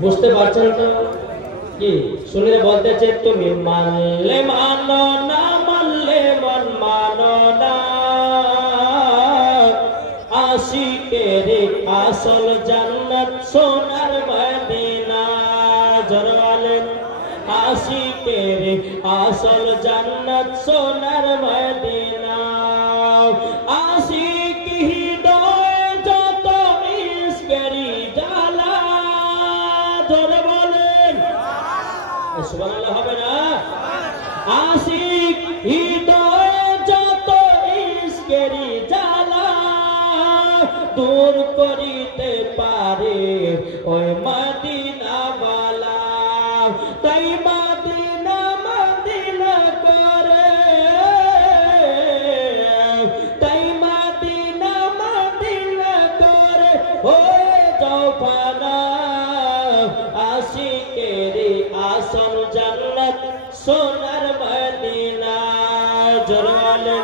বুঝতে পারছেন তো কি শুনে বলতেছে তুমি মানলে মানো না মানলে মন মানো না আশিকের আসল জান্নাত সোনার মদিনা জরওয়ালে আশিকের আসল জান্নাত সোনার মদিনা আশিক হৃদয় যত ইশকেরি জ্বালা ধরে বলেন সুবহানাল্লাহ হবে না আশিক হৃদয় যত ইশকেরি জ্বালা দূর করিতে পারে ওই মদিনা ওয়ালা তাই মদিনা মদিনা করে তাই মদিনা মদিনা করে হয়ে যাও ফানা আশিকের আসল জান্নাত সোনার মদিনা জরওয়ালে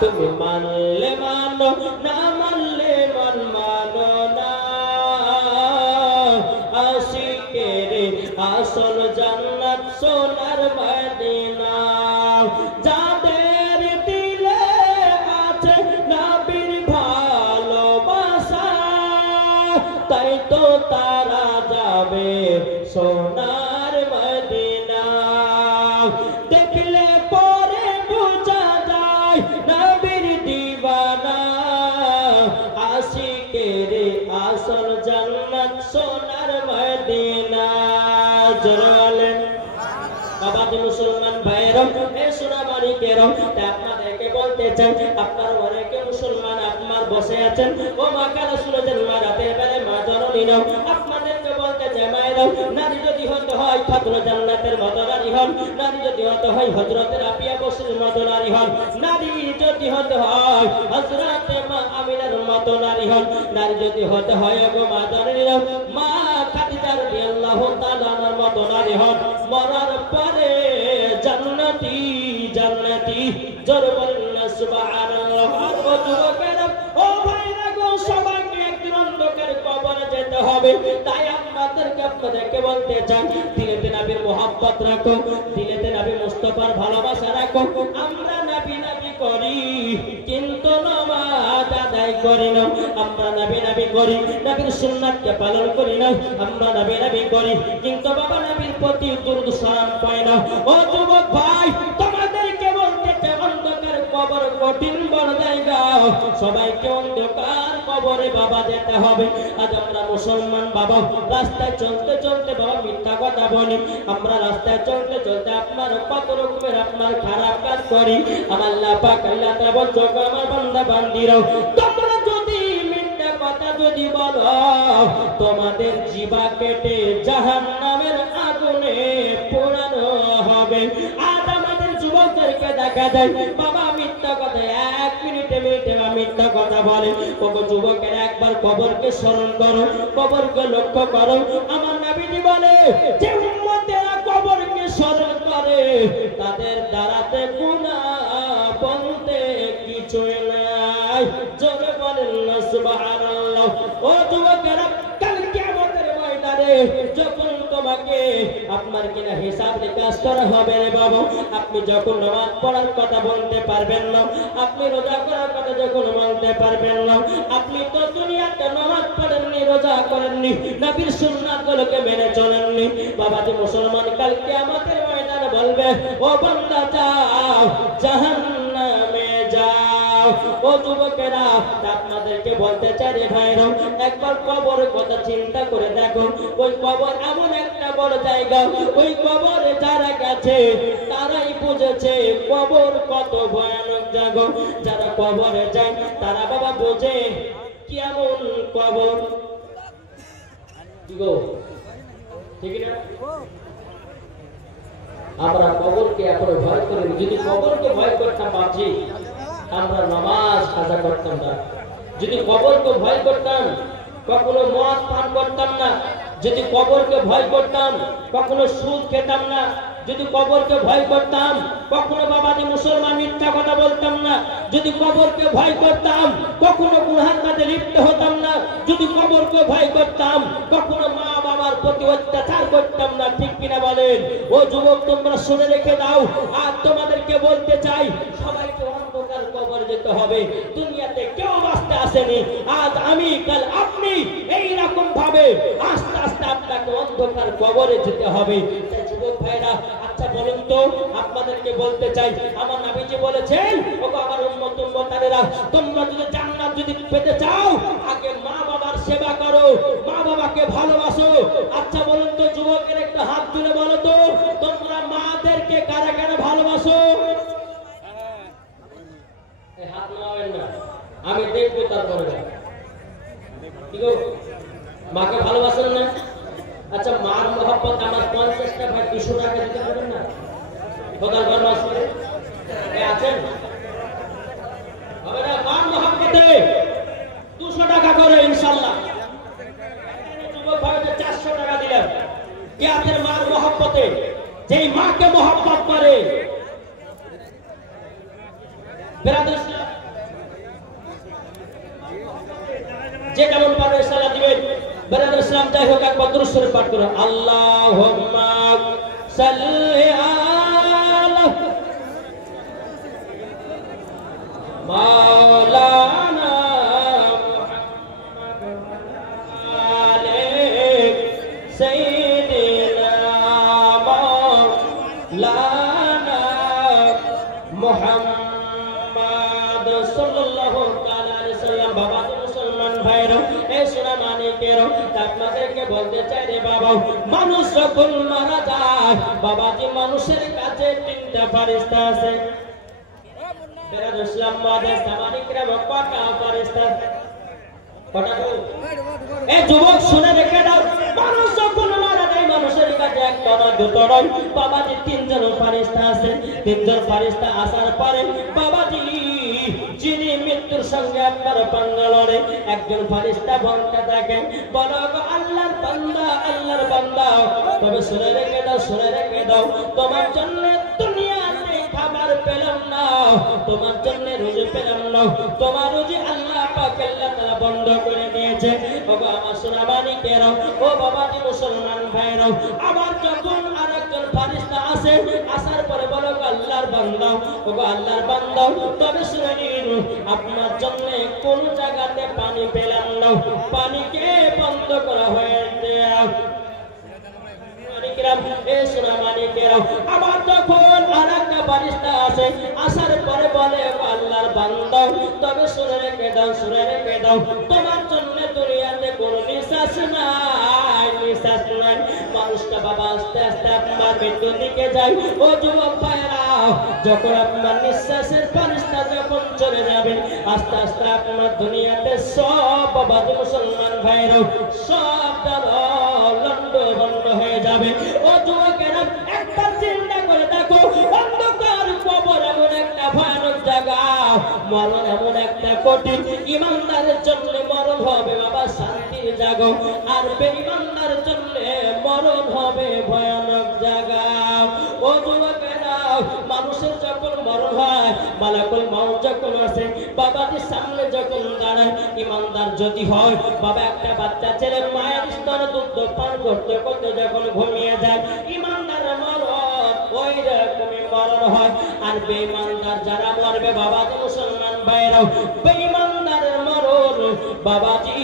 তুমি মানলে মানো না মানলে মন মানো না আশিকের আসল জান্নাত সোনার মদিনা যাদের দিলে আছে নবীর ভালোবাসা তাই তো তারা যাবে সোনার মদিনা দেখলে পরে বুঝা যায় নবীর দিওয়ানা আশিকের আসল জান্নাত সোনার মদিনা জরওয়ালে বাবা তো মুসলমান ভাইয়েরা এ সোনামারি কেরম আপনাদেরকে বলতে চাই আপনার অনেকে মুসলমান আপনার বসে আছেন ও মাকা রাসূলের মারাতে বেলে মা জননী নাও আপনাদেরকে বলতে চাই মায়েরা নারী যদি হতে হয় খাতুন জান্নাতের মতো নারী হন নারী যদি হতে হয় হযরতের আপিয়া বসির মতো নারী হন নারী যদি হতে হয় হযরতে মা আমিনার মতো নারী হন নারী যদি হতে হয় গো মা জননী নাও মা খাদিজা রাদিয়াল্লাহু তাআলার মতো নারী হন মরার পরে জান্নাতি জান্নাতি জোরে বলেন সুবহানাল্লাহ ও যুবকেরা ও ভাইরা গো সবাইকে একদিন অন্ধকার কবরে যেতে হবে তাই আপনাদেরকে বলতে চাই দিলেতে নবীর মোহাব্বত রাখো দিলেতে নবী মুস্তাফার ভালোবাসা রাখো আমরা নবী নবী করি কিন্তু নামাজ আদায় করি না আমরা নবী নবী করি নবীর সুন্নাতকে পালন করি না আমরা নবী নবী করি কিন্তু বাবা নবীর প্রতি দুরূদ সালাম পাই না ও যুবক ভাই তোমাদেরকে বলতে চাই অন্ধকার কবর কঠিন বড় জায়গা সবাইকে অন্ধকার কবরে বাবা যেতে হবে আজ আমরা মুসলমান বাবা রাস্তায় চলতে চলতে বাবা মিথ্যা কথা বলি আমরা রাস্তায় চলতে চলতে আপনার কত রকমের আপনার খারাপ কাজ করি আমার আল্লাহ পাক আল্লাহ তাআলা বলছো আমার বান্দা বান্দীরাও তোমরা যদি মিথ্যা কথা যদি বলো তোমাদের জিহ্বা কেটে জাহান্নামের আগুনে পোড়ানো হবে আজ আমাদের যুবকদেরকে দেখা যায় বাবা মিথ্যা কথা এক মিনিটে মিথ্যা কথা বলে ওগো যুবকের একবার কবরকে স্মরণ করো কবরকে লক্ষ্য করো আমার নবীজি বলে যে উম্মতেরা কবরকে স্মরণ করে তাদের দ্বারাতে গুনাহ বলতে কিছুই নাই জোরে বলেন সুবহানাল্লাহ ও যুবকেরা কাল কিয়ামতের ময়দানে যখন তোমাকে আপনার কিনা হিসাব নিকাশ করা হবে রে বাবা আপনি যখন নামাজ পড়ার কথা বলতে পারবেন না আপনি রোজা করার কথা যখন মানতে পারবেন না আপনি তো দুনিয়াতে নামাজ পড়েননি রোজা করেননি নবীর সুন্নাতগুলোকে মেনে চলেননি বাবাজি মুসলমান কাল কিয়ামতের ময়দানে বলবে ও বান্দা যাও জাহান্নামে যাও ও যুবকেরা আপনাদেরকে বলতে চাই রে ভাইরা একবার কবরের কথা চিন্তা করে দেখো ওই কবর এমন একটা বড় জায়গা ওই কবরে যারা গেছে তারাই বুঝেছে কবর কত ভয়ানক জায়গা যারা কবরে যায় তারা বাবা বোঝে কেমন কবর ঠিক না আমরা কবরকে এখন ভয় করি যদি কবরকে ভয় করতাম বাপজি আমরা নামাজ কাজা করতাম না যদি কবরকে ভয় করতাম কখনো মদ পান করতাম না যদি কবরকে ভয় করতাম কখনো সুদ খেতাম না যদি কবরকে ভয় করতাম কখনো বাবাজি মুসলমান মিথ্যা কথা বলতাম না। যদি কবরকে ভয় করতাম কখনো গুনাহের কাজে লিপ্ত হতাম না। যদি কবরকে ভয় করতাম কখনো মা বাবার প্রতি অত্যাচার করতাম না। ঠিক কিনা বলেন? ও যুবক, তোমরা শুনে রেখে দাও। আর তোমাদেরকে বলতে চাই, সবাইকে অন্ধকার কবর যেতে হবে। দুনিয়াতে কেউ বাঁচতে আসেনি। আজ আমি, কাল আপনি, এইরকম ভাবে আস্তে আস্তে আপনাকে অন্ধকার কবরে যেতে হবে। যুবক ভাইরা, আচ্ছা বলুন তো, আপনাদেরকে বলতে চাই, আমার নবীজি বলেছেন, ওগো আমার উম্মত উম্মতানেরা, তোমরা যদি জান্নাত যদি পেতে চাও, আগে মা বাবার সেবা করো, মা বাবাকে ভালোবাসো। আচ্ছা বলুন তো যুবকের একটা হাত তুলে বলো তো, তোমরা মাদেরকে কারা কারা ভালোবাসো? হাত নামাবেন না, আমি দেখবো তারপরে। কি গো, মাকে ভালোবাসেন না? আচ্ছা, মার মহব্বত আমার 50 টাকা 200 টাকা দিতে পারবেন না? খোদার ঘর মাসে আছেন? হবে না? মার মহব্বতে 200 টাকা করে ইনশাআল্লাহ। যুবক ভাইদের 400 টাকা দিলাম। কে আপনার মার মহব্বতে, যেই মাকে মহব্বত করে, বেরাদুস যে কেমন পারে সালাত দিবেন। বেরাদুল ইসলাম যাই হোক, একবার দুরূদ শরীফ পাঠ করুন। আল্লাহুম্মা সাল্লি আলা মাওলানা মুহাম্মাদ সাইয়্যিদিনা মাওলানা মুহাম্মাদ সাল্লাল্লাহু তাআলা আলাইহি সাল্লাম। বাবা মুসলমান ভাইরা, এই সোনা মানিকেরও আপনাদেরকে বলতে চাই রে বাবা, মানুষ যখন মারা যায়, বাবাজি মানুষের কাছে 3টা ফেরেশতা আছে। বেরাদ ইসলাম মাদের সামানিকরা কটা ফেরেশতা? কটা? এই যুবক শুনে রেখে দাও, মানুষ যখন মারা যায়, মানুষের কাছে একটা না দুটো নয়, বাবাজি 3জন ফেরেশতা আছে। 3জন ফেরেশতা আসার পরে বাবাজি যিনি মৃত্যুর সঙ্গে আপনার পাঙ্গা লড়ে, একজন ফেরেশতা বলতে থাকেন, বলো গো আল্লাহর বান্দা, আল্লাহর বান্দা, তবে শুনে রেখে দাও, শুনে রেখে দাও, তোমার জন্য দুনিয়াতে খাবার পেলাম না, তোমার জন্য রুজি পেলাম না, তোমার রুজি আল্লাহ পাক আল্লাহ তাআলা বন্ধ করে দিয়েছে। ওগো আমার সোনা মানিকেরা, ও বাবাজি মুসলমান ভাইরা, আবার যখন আরেকজন ফেরেশতা আসে, আসার পরে বলো গো আল্লাহর বান্দা, ওগো আল্লাহর বান্দা, তবে শুনে নিন, আপনার জন্য কোন জায়গাতে পানি পেলাম না, পানিকে বন্ধ করা হয়েছে। আবার যখন আরেকটা ফেরেশতা আসে, আসার পরে বলে আল্লাহর বান্দা, তবে শুনে রেখে দাও, শুনে রেখে দাও, তোমার জন্য দুনিয়াতে কোনো নিঃশ্বাস নাই, নিঃশ্বাস নাই। মানুষটা বাবা আস্তে আস্তে আপনার মৃত্যুর দিকে যায়। ও যুবক ভাইরা, যখন আপনার নিঃশ্বাসের ফেরেশতা যখন চলে যাবে, আস্তে আস্তে আপনার দুনিয়াতে সব বাবাজি মুসলমান ভাইরা সব লন্ড বন্ধ হয়ে যাবে। ও যুবকেরা, একবার চিন্তা করে দেখো, অন্ধকার কবর এমন একটা ভয়ানক জায়গা, মরণ এমন একটা কঠিন। ইমানদারের জন্য মরণ হবে বাবা শান্তির জায়গা, আর বেঈমানদারের জন্য মরণ হবে ভয়ানক জায়গা। ও যুবকেরা, মানুষের যখন মরণ হয়, মালাকুল মাউত যখন আসে, বাবাজির সামনে যখন দাঁড়ায়, ইমানদার যদি হয়, বাবা একটা বাচ্চা ছেলে মায়ের স্তনে দুধ পান করতে করতে যখন ঘুমিয়ে যায়, ইমানদারের মরণ ওই রকমই মরণ হয়। আর বেঈমানদার যারা মরবে বাবাজি মুসলমান ভাইরাও, বেঈমানদারের মরণ বাবাজি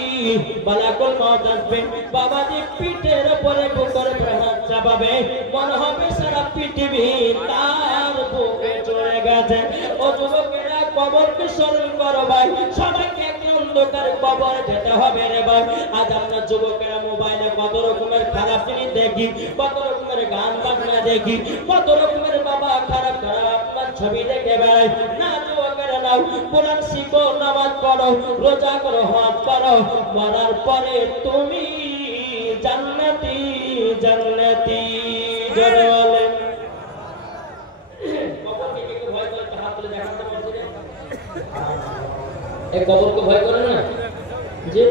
মালাকুল মাউত আসবে, বাবাজি পিঠের উপরে বুকের উপরে হাত চাপাবে, মনে হবে সারা পৃথিবী তার বুকে চড়ে গেছে। ও যুবকেরা, কবরকে স্মরণ করো ভাই, সবাইকে একটা অন্ধকার কবর যেতে হবে রে ভাই। আজ আমরা যুবকেরা মোবাইলে কত রকমের খারাপ জিনিস দেখি, কত রকমের গান বাজনা দেখি, কত রকমের বাবা খারাপ খারাপ আপনার ছবি দেখে বেড়াই। না যুবকেরা, নাও কোরআন শিখো, নামাজ পড়ো, রোজা করো, হজ করো, মরার পরে তুমি জান্নাতি জান্নাতি। জোরে বলেন। কবরকে কে ভয় করে? হাত তুলে দেখাতে পারছি না। এই কবরকে ভয় করে না? জি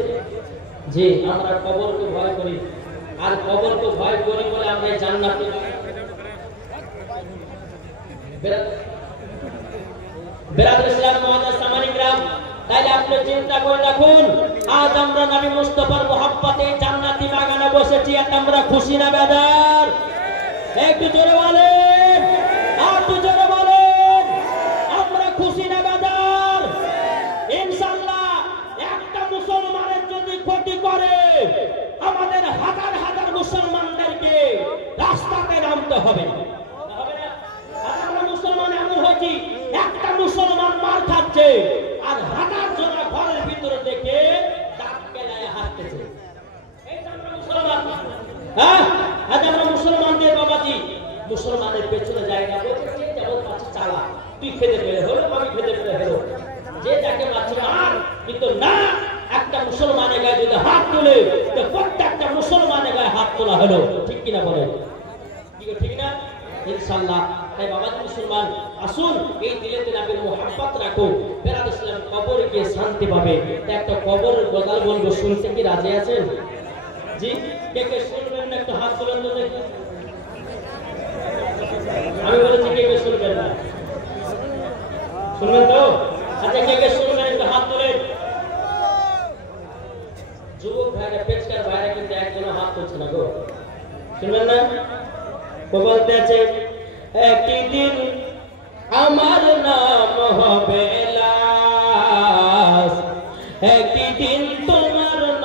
জি, আমরা কবরকে ভয় করি, আর কবরকে ভয় করি বলে আমরা জান্নাতে বেরাদুল ইসলাম মুআজ্জাজ সামানি গ্রাম, তাইলে আপনি চিন্তা করে দেখুন, আজ আমরা নবী মুস্তাফার মোহাব্বতে জান্নাতি বাগানে বসেছি, এত আমরা খুশি না বেজার? একটু জোরে বলেন, আর একটু জোরে বলেন, আমরা খুশি না বেজার? ইনশাআল্লাহ একটা মুসলমানের যদি ক্ষতি করে, আমাদের হাজার হাজার মুসলমানদেরকে রাস্তাতে নামতে হবে। আমরা মুসলমান এমন হয়েছি, একটা মুসলমান মার খাচ্ছে আর হাজার জন ঘরের ভিতরে দেখে দাঁত কেলায় হাসতেছে। এইটা আমরা মুসলমান। হ্যাঁ, আজ আমরা মুসলমানদের বাবাজি মুসলমানের পেছনে জায়গা বলছে, যেমন পাচ্ছে চালা, তুই খেতে পেরে হলো, আমি খেতে পেরে হলো, যে যাকে পাচ্ছে মার। কিন্তু না, একটা মুসলমানের গায়ে যদি হাত তোলে, তো প্রত্যেকটা মুসলমানের গায়ে হাত তোলা হলো। ঠিক কিনা বলেন? ঠিক না? ইনশাআল্লাহ। তাই বাবা মুসলমান, আসুন এই দিলেতে নবীর মোহাব্বত রাখো, বেরাদুল ইসলাম কবরে গিয়ে শান্তি পাবে। একটা কবরের গজাল বলবো, শুনতে কি রাজি আছেন? জি, কে কে শুনবেন না? একটু হাত তোলেন তো দেখি। আমি বলেছি কে কে শুনবেন না? শুনবেন তো? আচ্ছা, কে কে শুনবেন একটু হাত তোলেন। যুবক ভাইরা, পেশকার ভাইরা কিন্তু একজনও হাত তুলছে না গো। শুনবেন না? বলতে আছে, একদিন আমার